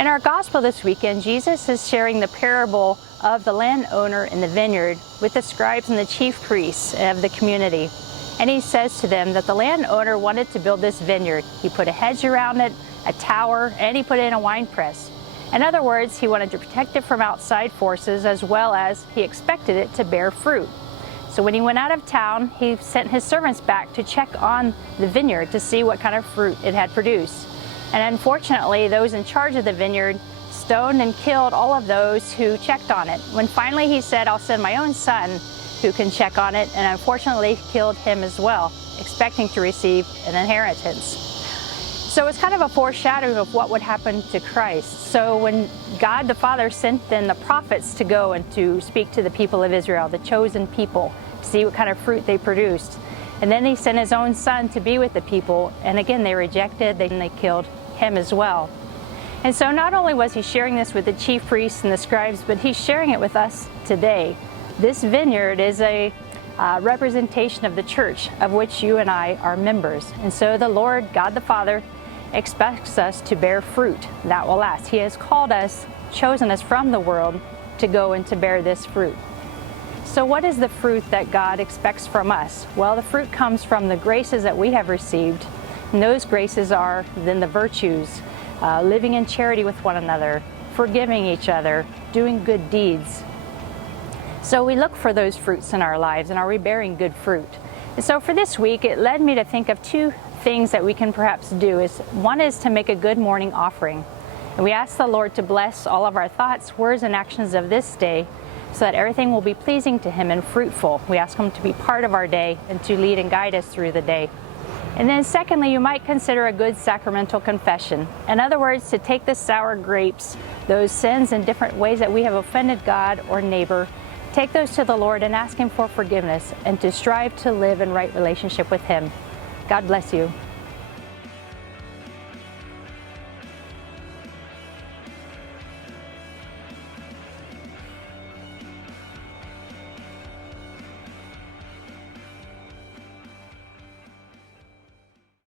In our gospel this weekend, Jesus is sharing the parable of the landowner in the vineyard with the scribes and the chief priests of the community. And he says to them that the landowner wanted to build this vineyard. He put a hedge around it, a tower, and he put in a wine press. In other words, he wanted to protect it from outside forces as well as he expected it to bear fruit. So when he went out of town, he sent his servants back to check on the vineyard to see what kind of fruit it had produced. And unfortunately, those in charge of the vineyard stoned and killed all of those who checked on it. When finally he said, "I'll send my own son who can check on it," and unfortunately killed him as well, expecting to receive an inheritance. So it's kind of a foreshadowing of what would happen to Christ. So when God the Father sent then the prophets to go and to speak to the people of Israel, the chosen people, to see what kind of fruit they produced. And then he sent his own son to be with the people, and again they rejected, they killed him as well. And so not only was he sharing this with the chief priests and the scribes, but he's sharing it with us today. This vineyard is a representation of the church, of which you and I are members. And so the Lord, God the Father, expects us to bear fruit that will last. He has called us, chosen us from the world to go and to bear this fruit. So what is the fruit that God expects from us? Well, the fruit comes from the graces that we have received. And those graces are then the virtues, living in charity with one another, forgiving each other, doing good deeds. So we look for those fruits in our lives, and are we bearing good fruit? And so for this week, it led me to think of two things that we can perhaps do. One is to make a good morning offering. And we ask the Lord to bless all of our thoughts, words, and actions of this day so that everything will be pleasing to Him and fruitful. We ask Him to be part of our day and to lead and guide us through the day. And then secondly, you might consider a good sacramental confession. In other words, to take the sour grapes, those sins and different ways that we have offended God or neighbor, take those to the Lord and ask Him for forgiveness and to strive to live in right relationship with Him. God bless you.